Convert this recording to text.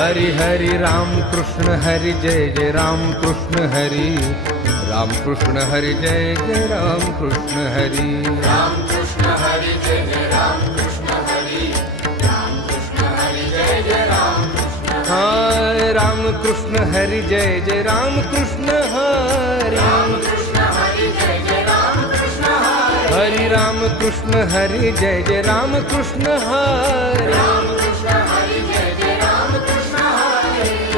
हरि हरि राम कृष्ण हरि जय जय राम कृष्ण हरि राम कृष्ण हरि जय जय राम कृष्ण हरि राम कृष्ण हरि जय जय राम कृष्ण हरि राम कृष्ण हरि जय जय राम कृष्ण हरि हाय राम कृष्ण हरि जय जय राम कृष्ण हरि राम कृष्ण हरि जय जय राम कृष्ण हरि हरि राम कृष्ण हरि जय जय राम कृष्ण हरि राम